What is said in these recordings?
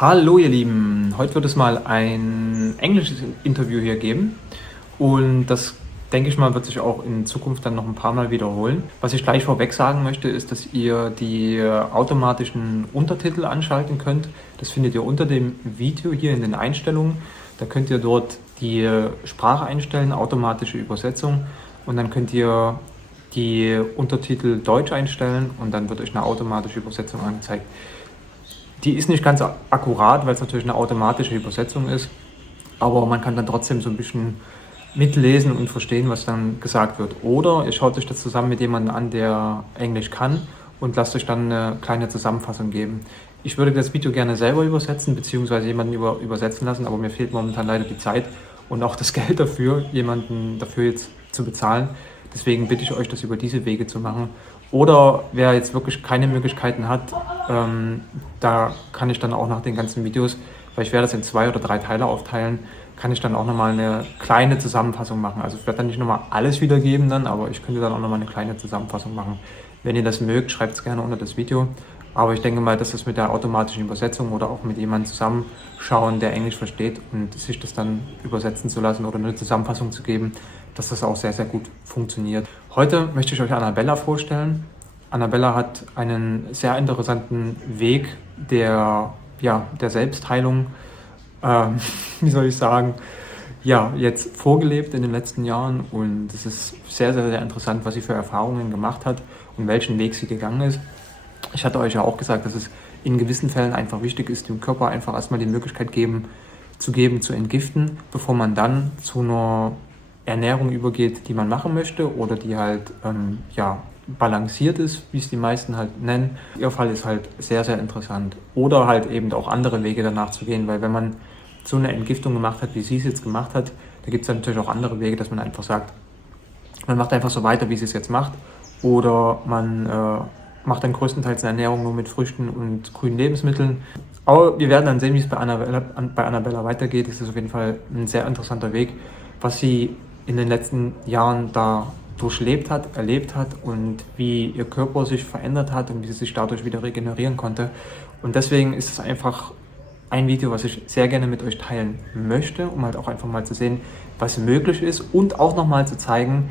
Hallo ihr Lieben, heute wird es mal ein englisches Interview hier geben und das, denke ich mal, wird sich auch in Zukunft dann noch ein paar Mal wiederholen. Was ich gleich vorweg sagen möchte, ist, dass ihr die automatischen Untertitel anschalten könnt. Das findet ihr unter dem Video hier in den Einstellungen. Da könnt ihr dort die Sprache einstellen, automatische Übersetzung, und dann könnt ihr die Untertitel Deutsch einstellen und dann wird euch eine automatische Übersetzung angezeigt. Die ist nicht ganz akkurat, weil es natürlich eine automatische Übersetzung ist, aber man kann dann trotzdem so ein bisschen mitlesen und verstehen, was dann gesagt wird. Oder ihr schaut euch das zusammen mit jemandem an, der Englisch kann, und lasst euch dann eine kleine Zusammenfassung geben. Ich würde das Video gerne selber übersetzen, beziehungsweise jemanden übersetzen lassen, aber mir fehlt momentan leider die Zeit und auch das Geld dafür, jemanden dafür jetzt zu bezahlen. Deswegen bitte ich euch, das über diese Wege zu machen. Oder wer jetzt wirklich keine Möglichkeiten hat, da kann ich dann auch nach den ganzen Videos, weil ich werde das in 2 oder 3 Teile aufteilen, kann ich dann auch nochmal eine kleine Zusammenfassung machen. Also ich werde dann nicht nochmal alles wiedergeben dann, aber ich könnte dann auch nochmal eine kleine Zusammenfassung machen. Wenn ihr das mögt, schreibt es gerne unter das Video. Aber ich denke mal, dass das mit der automatischen Übersetzung oder auch mit jemandem zusammenschauen, der Englisch versteht, und sich das dann übersetzen zu lassen oder eine Zusammenfassung zu geben, dass das auch sehr, sehr gut funktioniert. Heute möchte ich euch Annabella vorstellen. Annabella hat einen sehr interessanten Weg der Selbstheilung, wie soll ich sagen, jetzt vorgelebt in den letzten Jahren, und es ist sehr, sehr, sehr interessant, was sie für Erfahrungen gemacht hat und welchen Weg sie gegangen ist. Ich hatte euch ja auch gesagt, dass es in gewissen Fällen einfach wichtig ist, dem Körper einfach erstmal die Möglichkeit zu entgiften, bevor man dann zu einer Ernährung übergeht, die man machen möchte oder die halt balanciert ist, wie es die meisten halt nennen. Ihr Fall ist halt sehr, sehr interessant. Oder halt eben auch andere Wege danach zu gehen, weil wenn man so eine Entgiftung gemacht hat, wie sie es jetzt gemacht hat, da gibt es natürlich auch andere Wege, dass man einfach sagt, man macht einfach so weiter, wie sie es jetzt macht, oder man macht dann größtenteils eine Ernährung nur mit Früchten und grünen Lebensmitteln. Aber wir werden dann sehen, wie es bei Annabella weitergeht. Es ist auf jeden Fall ein sehr interessanter Weg, was sie in den letzten Jahren da erlebt hat und wie ihr Körper sich verändert hat und wie sie sich dadurch wieder regenerieren konnte. Und deswegen ist es einfach ein Video, was ich sehr gerne mit euch teilen möchte, um halt auch einfach mal zu sehen, was möglich ist, und auch nochmal zu zeigen,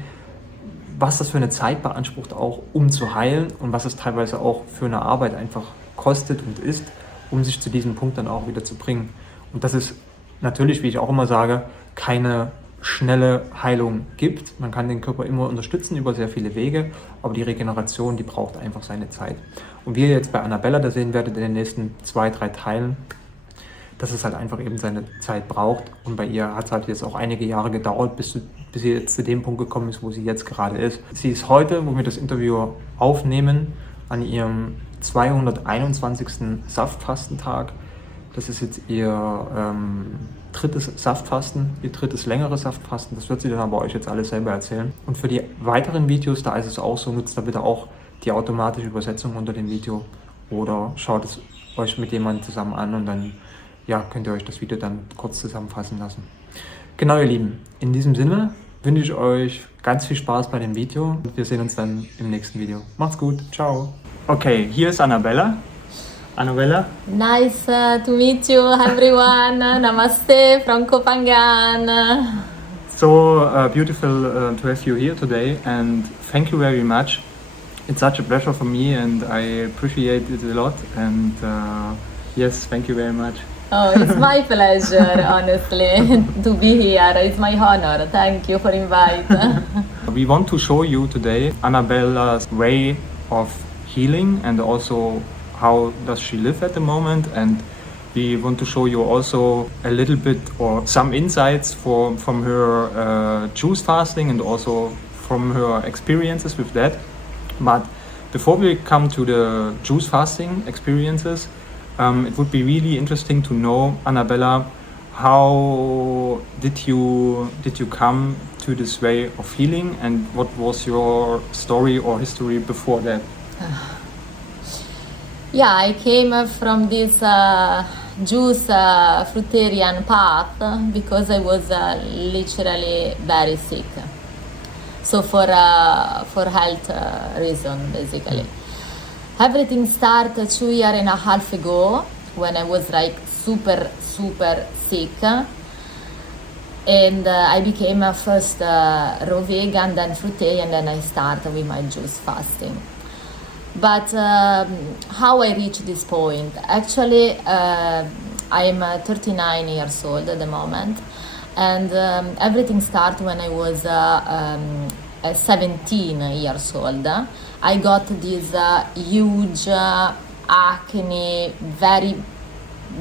was das für eine Zeit beansprucht, auch um zu heilen, und was es teilweise auch für eine Arbeit einfach kostet und ist, um sich zu diesem Punkt dann auch wieder zu bringen. Und das ist natürlich, wie ich auch immer sage, keine schnelle Heilung gibt. Man kann den Körper immer unterstützen über sehr viele Wege, aber die Regeneration, die braucht einfach seine Zeit. Und wie ihr jetzt bei Annabella da sehen werdet in den nächsten 2, 3 Teilen, dass es halt einfach eben seine Zeit braucht. Und bei ihr hat es halt jetzt auch einige Jahre gedauert, bis sie jetzt zu dem Punkt gekommen ist, wo sie jetzt gerade ist. Sie ist heute, wo wir das Interview aufnehmen, an ihrem 221. Saftfastentag. Das ist jetzt ihr drittes Saftfasten, ihr drittes längeres Saftfasten. Das wird sie dann aber euch jetzt alles selber erzählen. Und für die weiteren Videos, da ist es auch so, nutzt da bitte auch die automatische Übersetzung unter dem Video oder schaut es euch mit jemandem zusammen an, und dann könnt ihr euch das Video dann kurz zusammenfassen lassen. Genau, ihr Lieben, in diesem Sinne wünsche ich euch ganz viel Spaß bei dem Video und wir sehen uns dann im nächsten Video. Macht's gut, ciao. Okay, hier ist Annabella. Annabella? Nice to meet you, everyone. Namaste from Copenhagen. So beautiful to have you here today, and thank you very much. It's such a pleasure for me and I appreciate it a lot, and yes, thank you very much. Oh, it's my pleasure, honestly, to be here. It's my honor. Thank you for inviting. We want to show you today Annabella's way of healing, and also how does she live at the moment, and we want to show you also a little bit or some insights from her juice fasting and also from her experiences with that. But before we come to the juice fasting experiences, it would be really interesting to know, Annabella, how did you come to this way of healing, and what was your story or history before that? Yeah, I came from this juice fruitarian path because I was literally very sick. So for health reason, basically. Everything started 2.5 years ago when I was like super sick, and I became first raw vegan, then fruité, and then I started with my juice fasting. But how I reached this point? Actually, I'm 39 years old at the moment, and everything started when I was 17 years old. I got this huge acne, very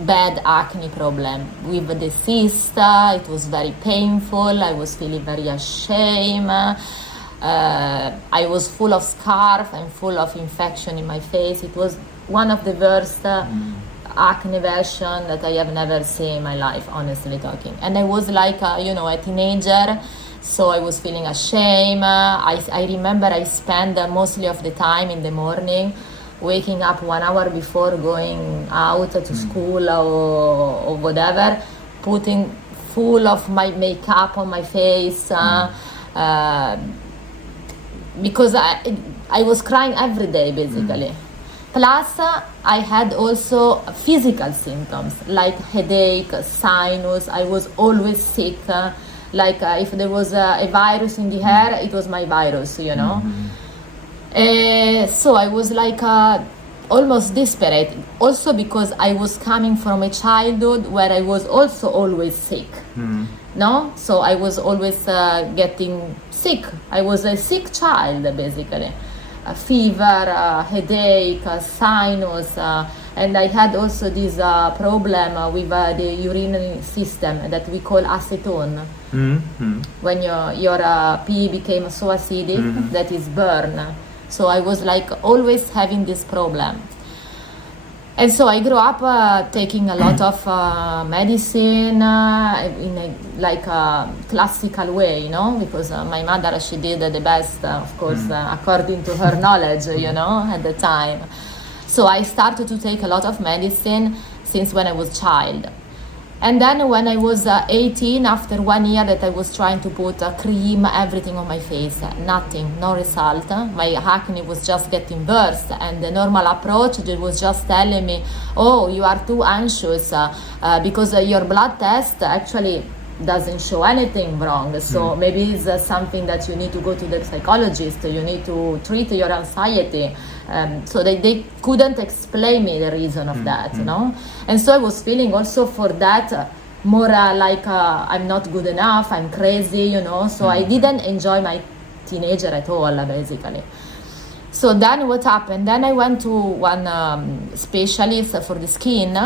bad acne problem with the cyst. It was very painful. I was feeling very ashamed. I was full of scarf and full of infection in my face. It was one of the worst acne version that I have never seen in my life, honestly talking. And I was like, a teenager, so I was feeling ashamed. I remember I spent mostly of the time in the morning waking up 1 hour before going out to school or whatever, putting full of my makeup on my face, because I was crying every day, basically. Plus, I had also physical symptoms like headache, sinus. I was always sick. If there was a virus in the air, it was my virus, So I was almost desperate. Also because I was coming from a childhood where I was also always sick. No? So I was always getting sick. I was a sick child, basically. A fever, headache, sinus, and I had also this problem with the urinary system that we call acetone. When your pee became so acidic that is burn. So I was always having this problem. And so I grew up taking a lot of medicine in a classical way, because my mother, she did the best, of course, according to her knowledge, at the time. So I started to take a lot of medicine since when I was a child. And then when I was 18, after 1 year that I was trying to put cream, everything on my face, nothing, no result. My acne was just getting worse, and the normal approach was just telling me, oh, you are too anxious because your blood test actually doesn't show anything wrong. So maybe it's something that you need to go to the psychologist, you need to treat your anxiety. So they couldn't explain me the reason of that, And so I was feeling also for that more I'm not good enough, I'm crazy, So I didn't enjoy my teenager at all, basically. So then what happened? Then I went to one specialist for the skin,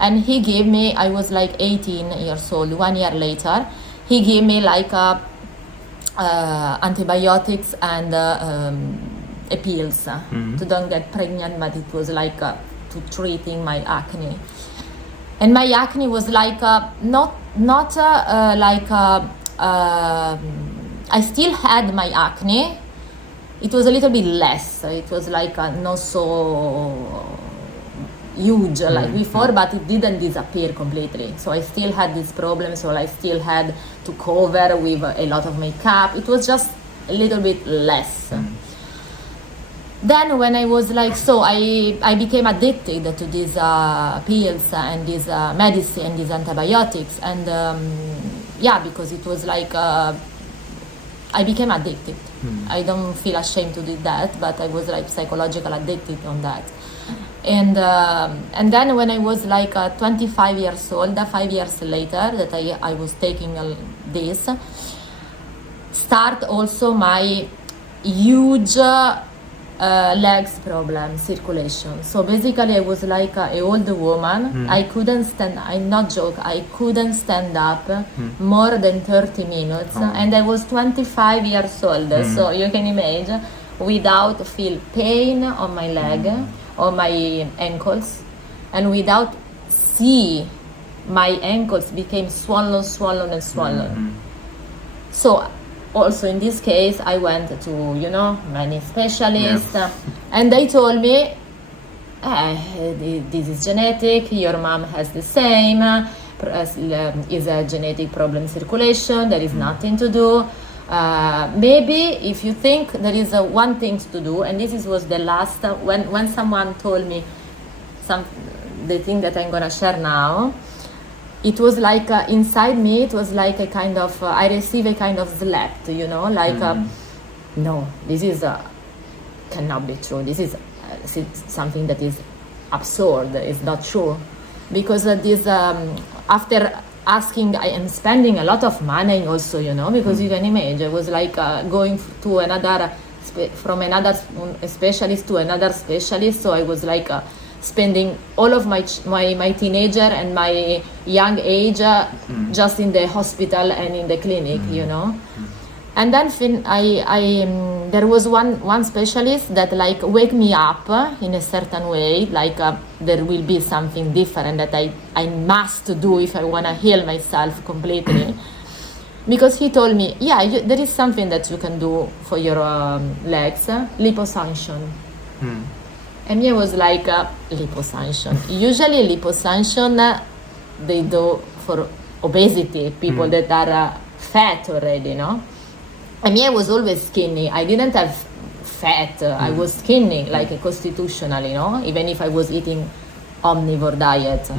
and he gave me, I was 18 years old, 1 year later, he gave me antibiotics and pills to don't get pregnant, but it was to treating my acne. And my acne was I still had my acne. It was a little bit less. It was not so huge like before, but it didn't disappear completely. So I still had this problem, so I still had to cover with a lot of makeup. It was just a little bit less. Then when I was I became addicted to these pills and these medicine and these antibiotics, and because it was I became addicted. I don't feel ashamed to do that, but I was psychological addicted on that. And then when I was 25 years old, 5 years later that I was taking this, start also my huge legs problem, circulation. So basically I was a old woman. I couldn't stand, I'm not joke, I couldn't stand up more than 30 minutes. And I was 25 years old, so you can imagine, without feel pain on my leg, on my ankles, and without see my ankles became swollen. So also in this case, I went to, many specialists, and they told me, this is genetic, your mom has the same, is a genetic problem circulation, there is nothing to do. Maybe if you think there is one thing to do, and was the last, when someone told me the thing that I'm gonna share now, it was like inside me, it was like a kind of, I received a kind of slap, like, no, this is cannot be true. This is something that is absurd. It's not true, because this after asking and spending a lot of money also, because you can imagine, it was like going to another from another specialist to another specialist. So I was like spending all of my teenager and my young age just in the hospital and in the clinic, And then there was one specialist that like wake me up in a certain way, like there will be something different that I must do if I want to heal myself completely. Because he told me, there is something that you can do for your legs, liposuction. And he was like, liposuction. Usually liposuction, they do for obesity, people that are fat already, And me, I was always skinny. I didn't have fat. I was skinny, like constitutionally, even if I was eating omnivore diet.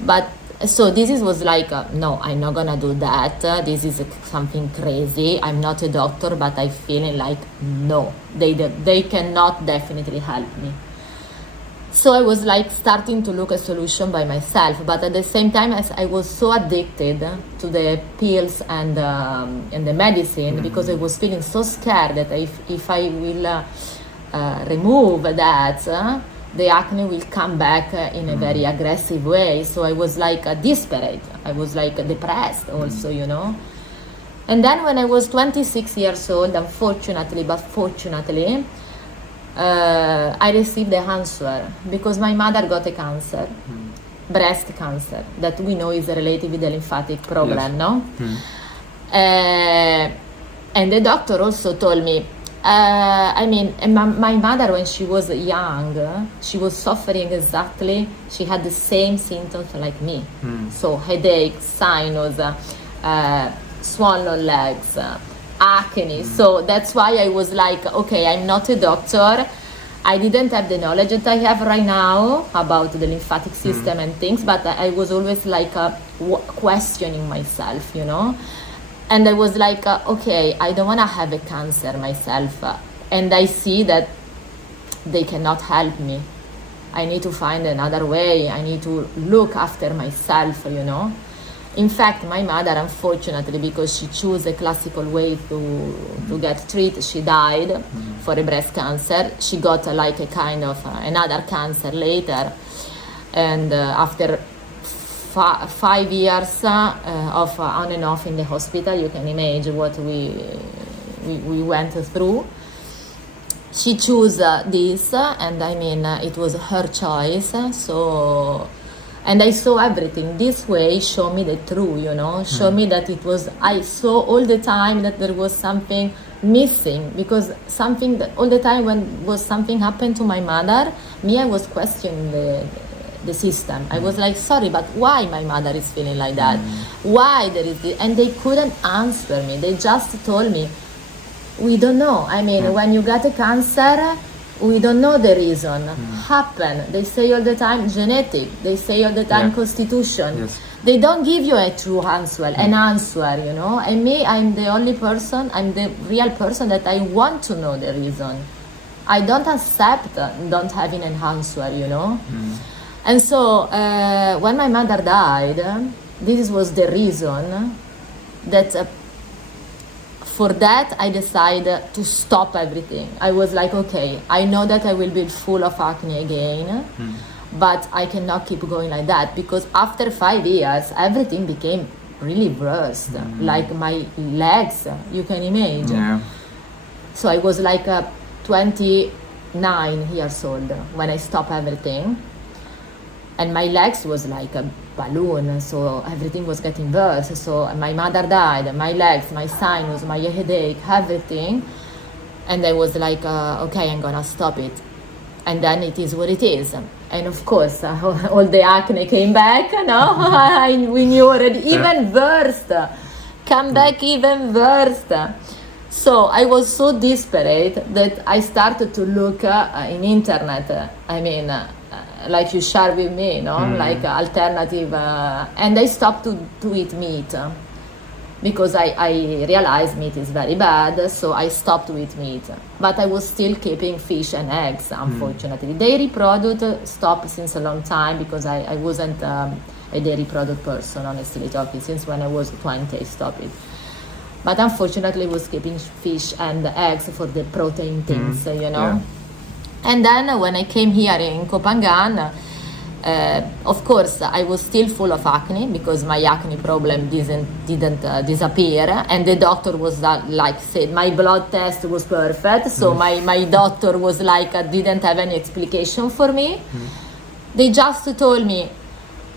But so this was like, no, I'm not gonna do that. This is something crazy. I'm not a doctor, but I feeling like, no, they cannot definitely help me. So I was like starting to look a solution by myself, but at the same time, as I was so addicted to the pills and the medicine, because I was feeling so scared that if I will remove that, the acne will come back in a very aggressive way. So I was like desperate. I was like depressed also, And then when I was 26 years old, unfortunately, fortunately, I received the answer, because my mother got a cancer, breast cancer, that we know is related with the lymphatic problem, no? And the doctor also told me, my mother, when she was young, she was suffering exactly, she had the same symptoms like me. So headache, sinus, swollen legs, acne. So that's why I was like, okay, I'm not a doctor. I didn't have the knowledge that I have right now about the lymphatic system and things, but I was always like questioning myself, And I was like, okay, I don't want to have a cancer myself. And I see that they cannot help me. I need to find another way. I need to look after myself, In fact, my mother, unfortunately, because she chose a classical way to get treated, she died for a breast cancer. She got like a kind of another cancer later. And after 5 years of on and off in the hospital, you can imagine what we went through. She chose this, and it was her choice. So, and I saw everything. This way showed me the truth, Showed me that I saw all the time that there was something missing, because something that all the time when something happened to my mother, I was questioning the system. I was like, sorry, but why my mother is feeling like that? Why there is this? And they couldn't answer me. They just told me, we don't know. When you got a cancer, we don't know the reason. Happen. They say all the time genetic. They say all the time constitution. Yes. They don't give you a true answer, an answer, And me, I'm the only person, I'm the real person that I want to know the reason. I don't accept not having an answer, And so when my mother died, this was the reason that for that I decided to stop everything. I was like, okay, I know that I will be full of acne again, but I cannot keep going like that, because after 5 years, everything became really worse. Like my legs, you can imagine. Yeah. So I was like 29 years old when I stopped everything. And my legs was like a balloon, so everything was getting worse. So my mother died, my legs, my sinus, my headache, everything. And I was like, okay, I'm gonna stop it. And then it is what it is. And of course, all the acne came back, we knew already, even worse. Come back even worse. So I was so desperate that I started to look in internet, like you share with me, like alternative, and I stopped to eat meat because I realized meat is very bad, so I stopped to eat meat. But I was still keeping fish and eggs, unfortunately. Dairy product stopped since a long time because I wasn't a dairy product person, honestly talking. Since when I was 20, I stopped it. But unfortunately, I was keeping fish and eggs for the protein things, Yeah. And then when I came here in Copenhagen, of course, I was still full of acne because my acne problem didn't disappear, and the doctor was like said my blood test was perfect, so my doctor was like didn't have any explication for me. They just told me,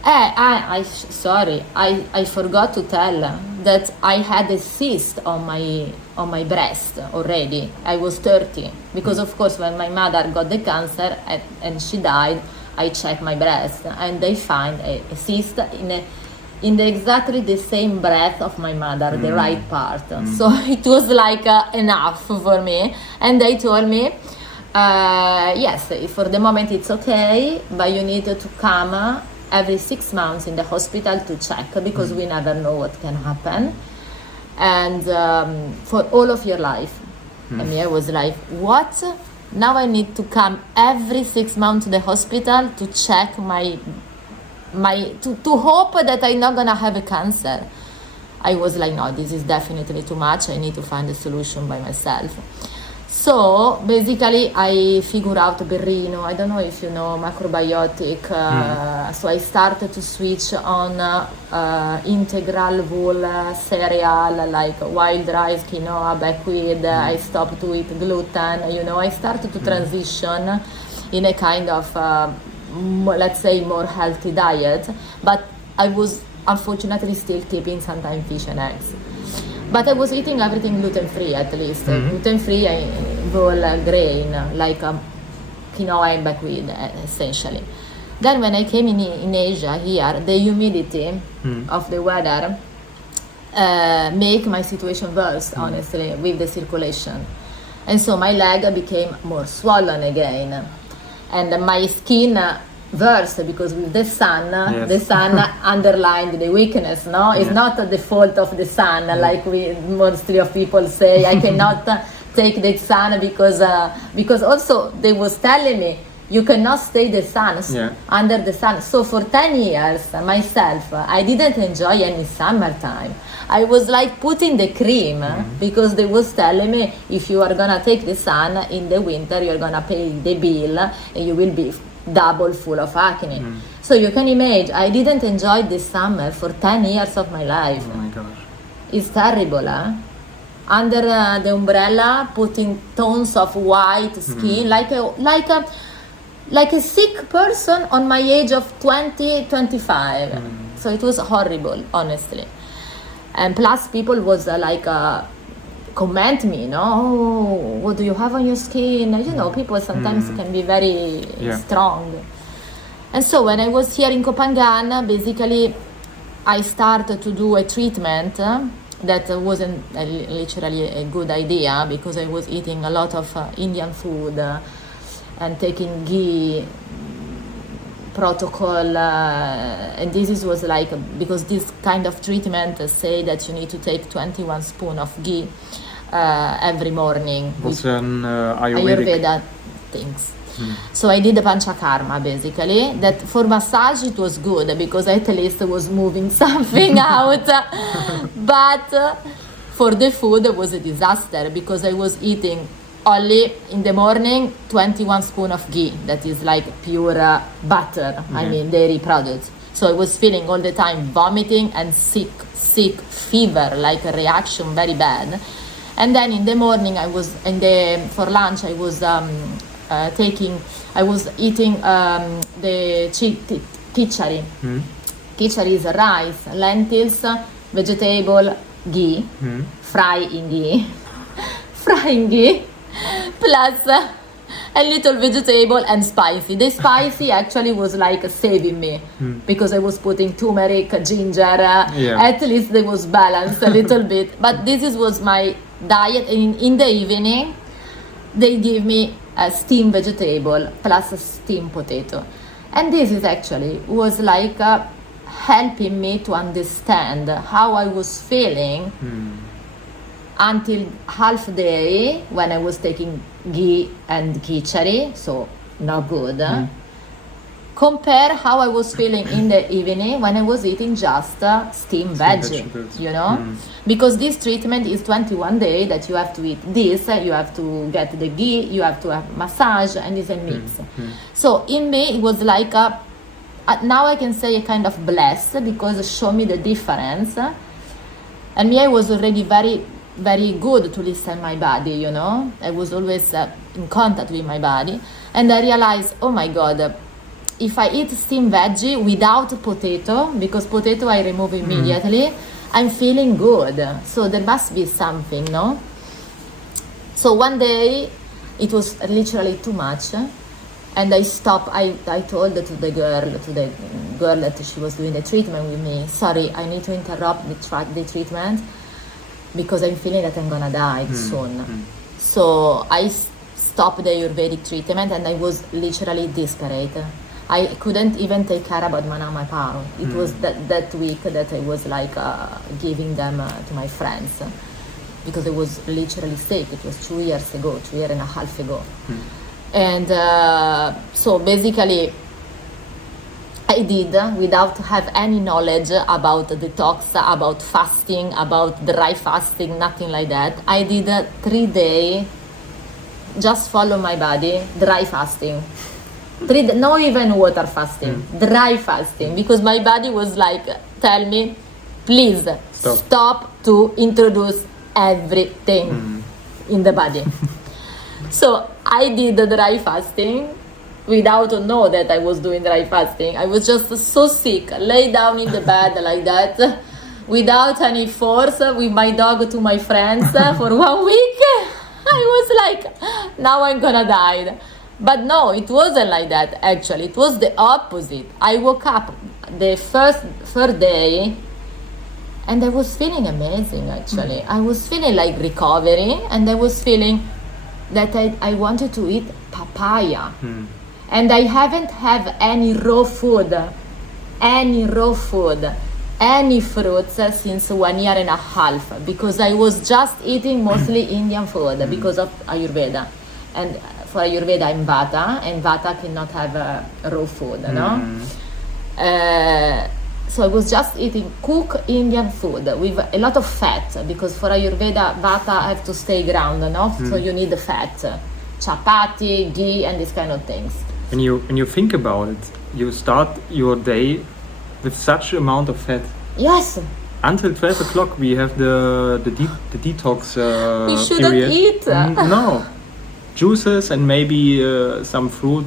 I forgot to tell that I had a cyst on my breast already. I was 30 because of course when my mother got the cancer and she died, I checked my breast and they find a cyst in exactly the same breast of my mother, the right part. So it was like enough for me, and they told me, yes, for the moment it's okay, but you need to come every 6 months in the hospital to check because we never know what can happen, and for all of your life. And I was like, what? Now I need to come every 6 months to the hospital to check to hope that I'm not gonna have a cancer. I was like, no, this is definitely too much. I need to find a solution by myself. So basically I figured out Berrino. I don't know if you know macrobiotic. So I started to switch on integral wool cereal like wild rice, quinoa, buckwheat. I stopped to eat gluten. I started to transition in a kind of, let's say, more healthy diet. But I was unfortunately still keeping sometimes fish and eggs. But I was eating everything gluten-free at least. Gluten-free whole grain, like quinoa and buckwheat, essentially. Then when I came in Asia here, the humidity of the weather make my situation worse, honestly, with the circulation. And so my leg became more swollen again. And my skin worse because with the sun, the sun underlined the weakness, no? It's not the fault of the sun, like mostly of people say. I cannot take the sun because also they was telling me you cannot stay under the sun. So for 10 years myself, I didn't enjoy any summertime. I was like putting the cream because they was telling me if you are gonna take the sun in the winter, you're gonna pay the bill and you will be double full of acne. So you can imagine, I didn't enjoy the summer for 10 years of my life. Oh my gosh. It's terrible, huh? Under the umbrella, putting tons of white skin, like a sick person on my age of 20, 25. So it was horrible, honestly. And plus people was comment me, oh, what do you have on your skin? People sometimes can be very strong. And so when I was here in Copenhagen, basically I started to do a treatment that wasn't literally a good idea because I was eating a lot of Indian food and taking ghee protocol, and this was like, because this kind of treatment say that you need to take 21 spoons of ghee every morning. What's an Ayurveda things. So I did the panchakarma basically. That for massage it was good because at least I was moving something out. But for the food it was a disaster because I was eating only in the morning 21 spoons of ghee, that is like pure butter, I mean dairy products. So I was feeling all the time vomiting and sick, fever, like a reaction very bad. And then in the morning for lunch I was eating the khichari. Khichari is rice, lentils, vegetable, ghee, frying ghee, plus a little vegetable and spicy. The spicy actually was like saving me because I was putting turmeric, ginger, at least there was balance a little bit. But this was my diet, and in the evening they give me a steamed vegetable plus a steamed potato. And this is actually was like helping me to understand how I was feeling until half day when I was taking ghee and khichdi, so not good. Compare how I was feeling in the evening when I was eating just steamed veggie, you know? Because this treatment is 21 days that you have to eat this, you have to get the ghee, you have to have massage, and it's a mix. So in me, it was like now I can say a kind of blessed because it showed me the difference. And me, I was already very, very good to listen my body, you know? I was always in contact with my body. And I realized, oh my God, if I eat steamed veggie without potato, because potato I remove immediately, I'm feeling good. So there must be something, no? So one day, it was literally too much. And I stopped, I told to the girl that she was doing the treatment with me, sorry, I need to interrupt the treatment because I'm feeling that I'm gonna die soon. So I stopped the Ayurvedic treatment and I was literally desperate. I couldn't even take care about my parents. It was that week that I was like giving them to my friends because I was literally sick. It was 2 years ago, 2 years and a half ago. And so basically I did, without have any knowledge about detox, about fasting, about dry fasting, nothing like that. I did 3 days, just follow my body, dry fasting. No even water fasting, dry fasting, because my body was like, tell me, please stop to introduce everything in the body. So I did the dry fasting without know that I was doing dry fasting. I was just so sick, lay down in the bed like that, without any force, with my dog to my friends for 1 week. I was like, now I'm gonna die. But no, it wasn't like that actually. It was the opposite. I woke up the first day and I was feeling amazing actually. I was feeling like recovering and I was feeling that I wanted to eat papaya. And I haven't had any raw food, any fruits since 1 year and a half because I was just eating mostly Indian food because of Ayurveda. And for Ayurveda, I'm Vata, and Vata cannot have raw food, no? So I was just eating cooked Indian food with a lot of fat, because for Ayurveda, Vata have to stay ground, no? So you need the fat, chapati, ghee, and these kind of things. When you think about it, you start your day with such amount of fat. Yes. Until 12 o'clock, we have the detox we shouldn't period. Eat. No. Juices and maybe some fruit,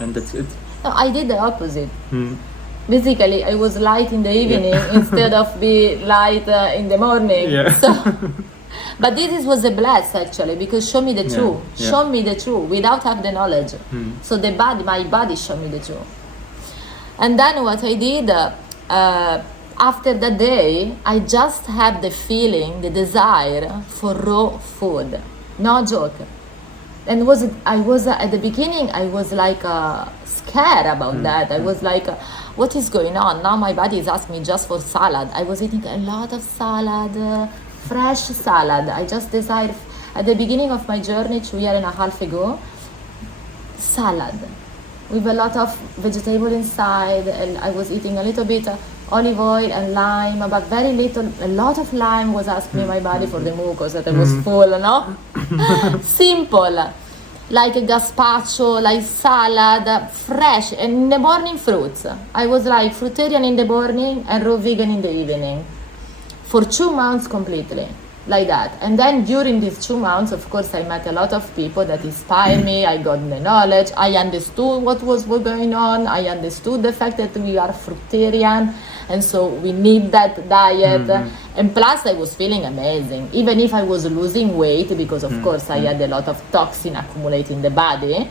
and that's it. No, I did the opposite. Basically, I was light in the evening instead of be light in the morning. Yeah. So, but this was a bless actually, because show me the truth. Show me the truth without have the knowledge. So my body showed me the truth. And then what I did after that day, I just had the feeling, the desire for raw food. No joke. And I was at the beginning, I was like scared about that. I was like, what is going on? Now my body is asking me just for salad. I was eating a lot of salad, fresh salad. I just desired, at the beginning of my journey 2 years and a half ago, salad with a lot of vegetable inside, and I was eating a little bit olive oil and lime, but very little. A lot of lime was asking me my body for the mucus that I was full, no? Simple, like a gazpacho, like salad, fresh, and in the morning fruits. I was like fruitarian in the morning and raw vegan in the evening for 2 months completely. Like that. And then during these 2 months, of course, I met a lot of people that inspired me. I got the knowledge. I understood what was going on. I understood the fact that we are fruitarian, and so we need that diet. And plus, I was feeling amazing, even if I was losing weight, because of course I had a lot of toxin accumulating in the body.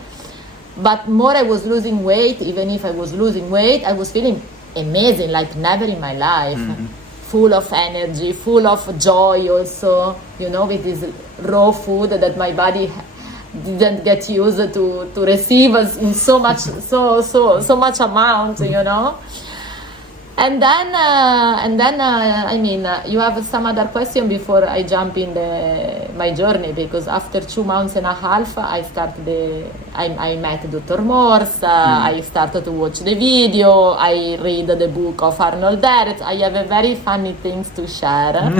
But more I was losing weight, even if I was losing weight, I was feeling amazing, like never in my life. Full of energy, full of joy also, with this raw food that my body didn't get used to receive in so much amount, you know. And then you have some other question before I jump in my journey, because after 2 months and a half I met Dr. Morse, I started to watch the video, I read the book of Arnold Derek. I have a very funny things to share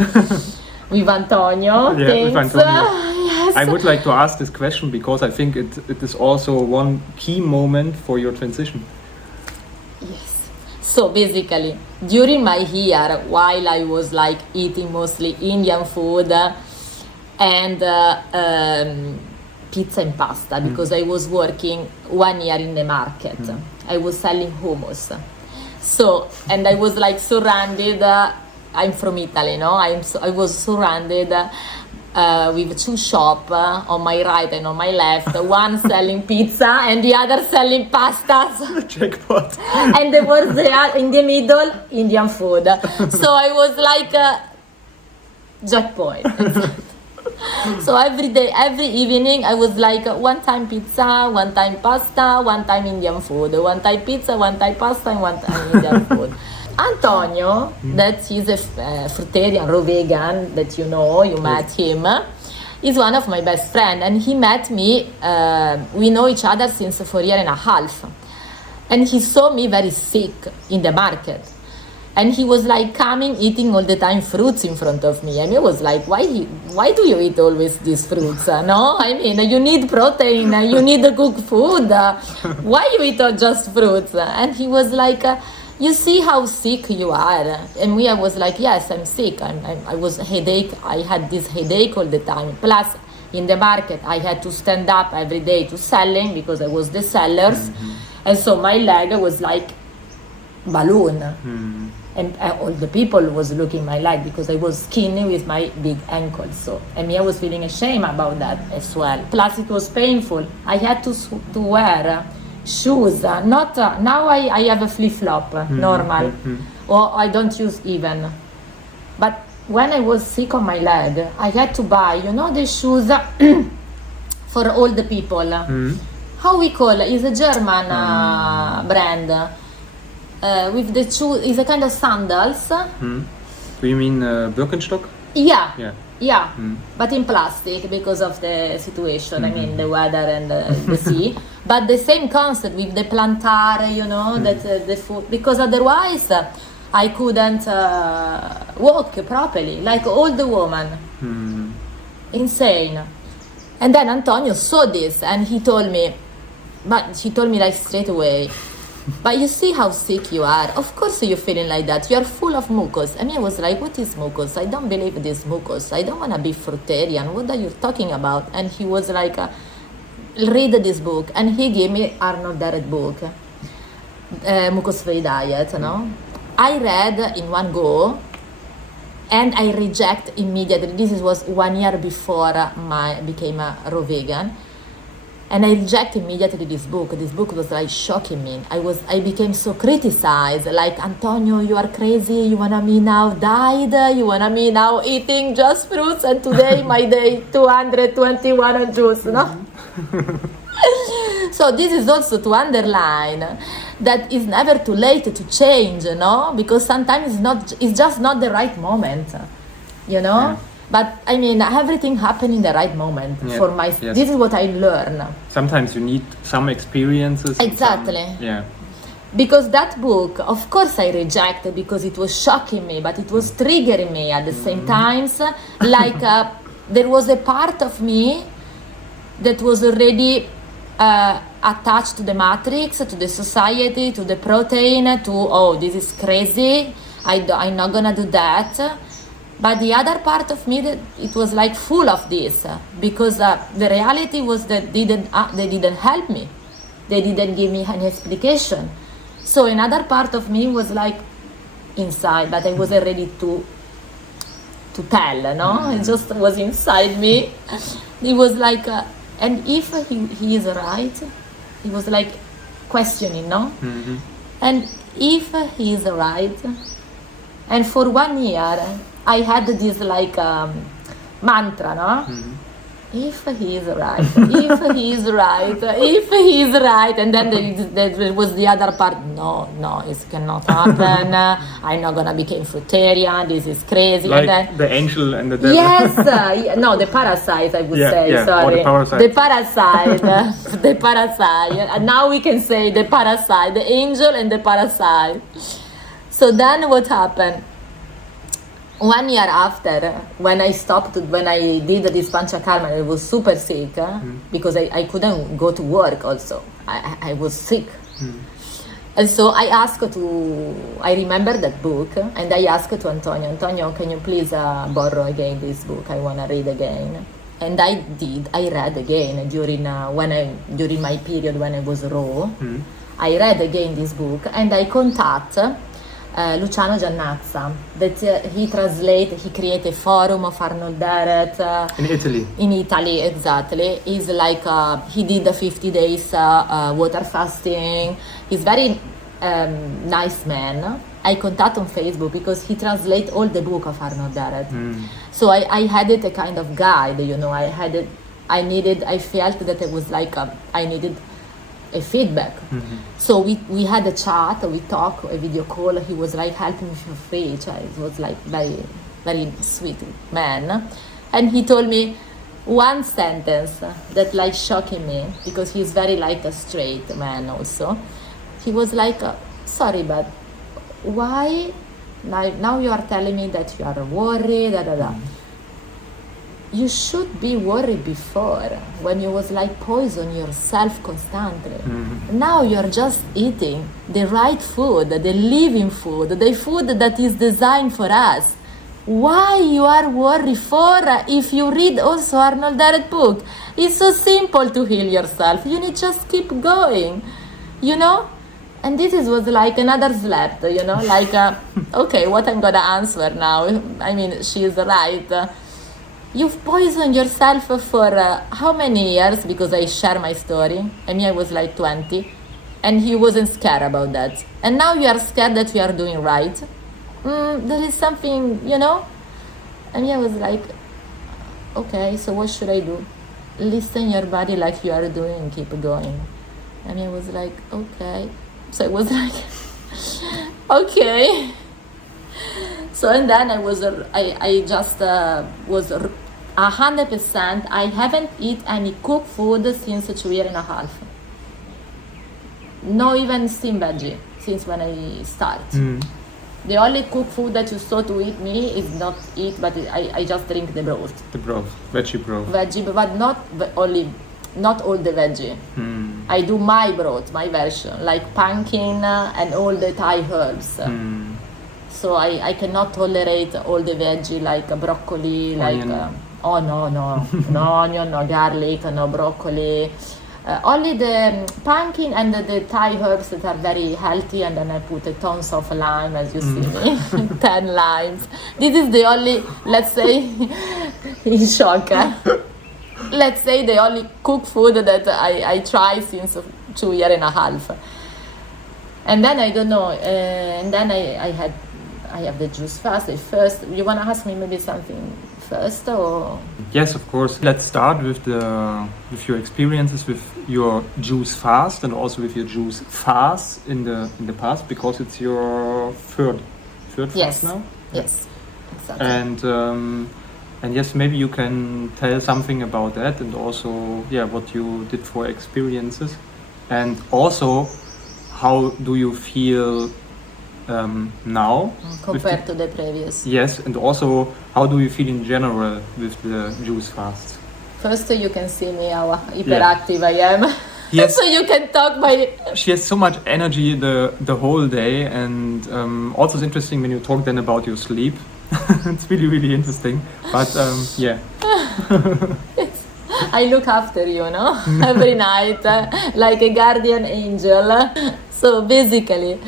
with Antonio. Yeah, with Antonio. Yes. I would like to ask this question because I think it is also one key moment for your transition. Yes. So basically, during my year, while I was like eating mostly Indian food and pizza and pasta, because I was working 1 year in the market. I was selling hummus. So, and I was like surrounded, I'm from Italy, no? I was surrounded with 2 shops on my right and on my left, one selling pizza and the other selling pastas. Jackpot. And there was in the middle Indian food. So I was like jackpot. So every day, every evening, I was like 1 time pizza, 1 time pasta, 1 time Indian food, 1 time pizza, 1 time pasta, and 1 time Indian food. Antonio, that he's a fruitarian, raw vegan, that you know, you met him, is one of my best friends, and he met me, we know each other since 4 years and a half, and he saw me very sick in the market, and he was like coming, eating all the time fruits in front of me, and I was like, why do you eat always these fruits, no? I mean, you need protein, you need cooked food, why you eat just fruits? And he was like, you see how sick you are. And I was like, yes, I'm sick. I was headache. I had this headache all the time. Plus, in the market, I had to stand up every day to selling because I was the sellers. And so my leg was like balloon. And all the people was looking my leg because I was skinny with my big ankles. So, and I was feeling ashamed about that as well. Plus, it was painful. I had to wear shoes, not now I have a flip-flop, normal, or I don't use even. But when I was sick on my leg, I had to buy, you know, the shoes for all the people. How we call it? It's a German brand. With the shoes, it's a kind of sandals. Do you mean Birkenstock? Yeah. But in plastic because of the situation, I mean the weather and the sea. But the same concept with the plantar, you know, that the foot, because otherwise I couldn't walk properly, like all the woman. Insane. And then Antonio saw this and he told me like straight away, but you see how sick you are. Of course you're feeling like that. You're full of mucus. And I was like, what is mucus? I don't believe this mucus. I don't want to be fruitarian. What are you talking about? And he was like, read this book. And he gave me Arnold Derek book, Mucus-Free Diet, no? I read in one go and I reject immediately. This was 1 year before I became a raw vegan. And I reject immediately this book. This book was like shocking me. I became so criticized, like, Antonio, you are crazy. You wanna me now died? You wanna me now eating just fruits? And today my day 221 on juice, no? So this is also to underline that it's never too late to change, no? Because sometimes it's just not the right moment, you know? Yeah. But I mean, everything happened in the right moment for my. Yes. This is what I learned. Sometimes you need some experiences. Exactly. Because that book, of course, I rejected because it was shocking me, but it was triggering me at the same times. Like there was a part of me that was already attached to the matrix, to the society, to the protein, to this is crazy. I'm not gonna do that. But the other part of me, that it was like full of this, because the reality was that they didn't help me. They didn't give me any explication. So another part of me was like inside, but I wasn't ready to tell, no? It just was inside me. It was like, and if he is right, he was like questioning, no? And if he is right, and for 1 year, I had this like mantra, no? if he's right, if he's right, if he's right. And then there was the other part, no, it cannot happen. I'm not going to become fruitarian. This is crazy. Like and then, the angel and the devil. Yes, no, the parasite, I would say, sorry. Or the parasite. The parasite, the parasite. And now we can say the parasite, the angel and the parasite. So then what happened? 1 year after, when I did this panchakarma, I was super sick because I couldn't go to work also. I was sick. And so I remember that book, and I asked to Antonio, can you please borrow again this book? I want to read again. And I did. I read again during my period when I was raw. I read again this book, and I contact Luciano Giannazza, that he created a forum of Arnold Deret. In Italy. In Italy, exactly. He's like, he did the 50 days water fasting. He's very nice man. I contact on Facebook because he translates all the book of Arnold Deret. So I had it a kind of guide, I felt that it was like, I needed a feedback. So we had a chat, we talked, a video call. He was like helping me for free. It was like very, very sweet man. And he told me one sentence that like shocked me, because he's very like a straight man also. He was like, sorry, but why now you are telling me that you are worried, You should be worried before, when you was like poison yourself constantly. Now you're just eating the right food, the living food, the food that is designed for us. Why you are worried for if you read also Arnold Deret book? It's so simple to heal yourself. You need just keep going, And this was like another slap, like, okay, what I'm gonna answer now? I mean, she's right. You've poisoned yourself for how many years? Because I share my story. I was like 20, and he wasn't scared about that. And now you are scared that you are doing right. There is something, And I was like, okay, so what should I do? Listen your body like you are doing and keep going. And I was like, okay. So I was like, okay. So and then I just was 100%. I haven't eaten any cooked food since 2 years and a half. No even steamed veggie since when I start. The only cooked food that you saw to eat me is not eat, but I just drink the broth. The broth, veggie broth. Veggie, but not all the veggie. I do my broth, my version, like pumpkin and all the Thai herbs. So I cannot tolerate all the veggie, like broccoli, onion. No onion, no garlic, no broccoli. Only the pumpkin and the Thai herbs that are very healthy, and then I put tons of lime, as you see me, 10 limes. This is the only, let's say, in shock. Let's say the only cooked food that I try since 2 years and a half. And then I don't know, and then I have the juice fast. First, you want to ask me maybe something first, or? Yes, of course. Let's start with your experiences with your juice fast, and also with your juice fast in the past, because it's your third fast now. Yes, exactly. And yes, maybe you can tell something about that, and also what you did for experiences, and also how do you feel now compared to the previous? Yes, and also how do you feel in general with the juice fast? First, you can see me how hyperactive I am. Yes. So you can talk by. She has so much energy the whole day, and also it's interesting when you talk then about your sleep. It's really, really interesting. But yes. I look after you, every night, like a guardian angel. So basically,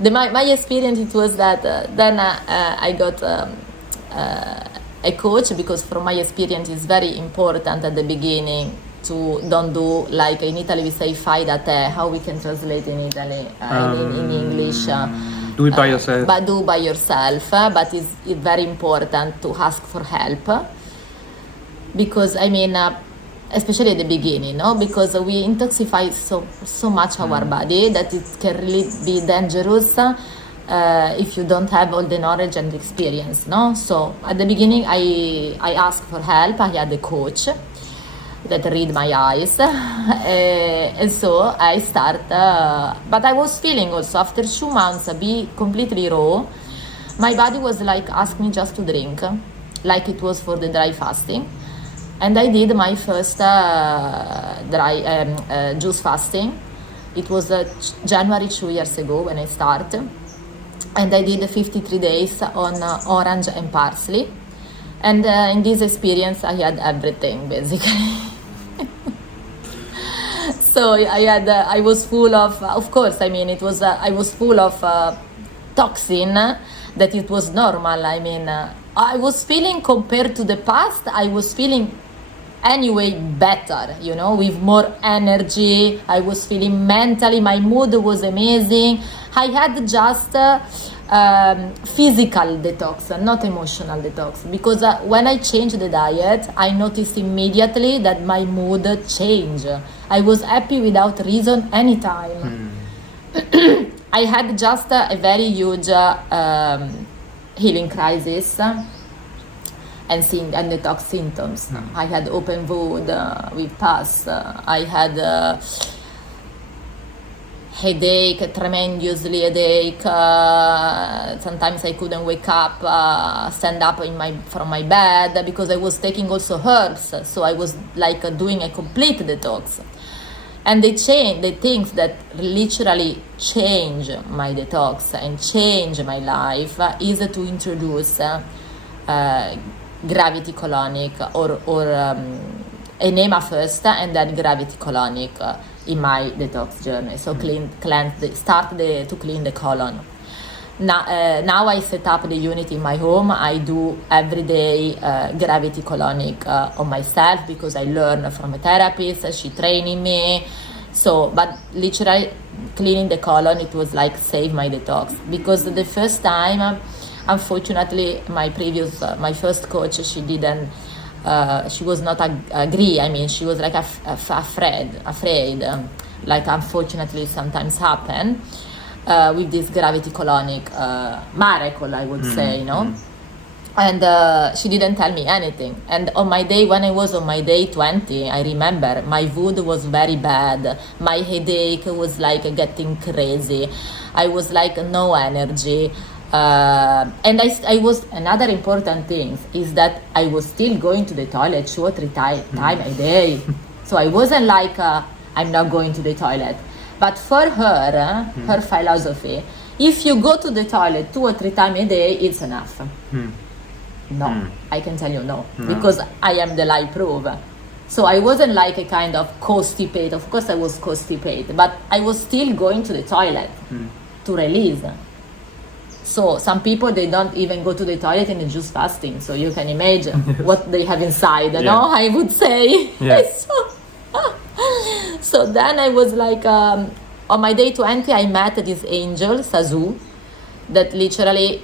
my experience it was that then I got a coach, because from my experience it's very important at the beginning to don't do, like in Italy we say fai da te, how we can translate in Italy, in English. Do it by yourself. But do by yourself, but it's very important to ask for help. Because especially at the beginning, no? Because we intoxify so much our body that it can really be dangerous if you don't have all the knowledge and experience, no? So at the beginning, I asked for help. I had a coach that read my eyes, and so I start. But I was feeling also after 2 months, be completely raw. My body was like asking me just to drink, like it was for the dry fasting. And I did my first juice fasting. It was January 2 years ago when I started. And I did 53 days on orange and parsley. And in this experience, I had everything, basically. So I was full of course, I mean, I was full of toxin that it was normal. I mean, I was feeling, compared to the past, I was feeling anyway better, you know, with more energy. I was feeling mentally, my mood was amazing. I had just physical detox, not emotional detox, because when I changed the diet, I noticed immediately that my mood changed. I was happy without reason anytime. I had just a very huge healing crisis and detox symptoms. I had open wound with pus. I had headache, tremendously headache. Sometimes I couldn't wake up, stand up from my bed, because I was taking also herbs. So I was like doing a complete detox. And the things that literally change my detox and change my life is to introduce gravity colonic or enema first, and then gravity colonic in my detox journey. So to clean the colon. Now I set up the unit in my home. I do every day gravity colonic on myself, because I learned from a therapist. She training me. So, but literally cleaning the colon, it was like save my detox. Because the first time, unfortunately, my first coach, she didn't. She was not agree. I mean, she was like afraid. Like unfortunately sometimes happen with this gravity colonic miracle, I would say, you know. And she didn't tell me anything. And on my day, when I was on my day 20, I remember my mood was very bad. My headache was like getting crazy. I was like no energy. And I was, another important thing is that I was still going to the toilet 2 or 3 times a day. So I wasn't like, I'm not going to the toilet. But for her, her philosophy, if you go to the toilet 2 or 3 times a day, it's enough. No, I can tell you no, because I am the life proof. So I wasn't like a kind of constipated. Of course I was constipated, but I was still going to the toilet to release. So some people, they don't even go to the toilet in the juice fasting. So you can imagine what they have inside, no? I would say. Yes. So then I was like, on my day 20, I met this angel, Sazu, that literally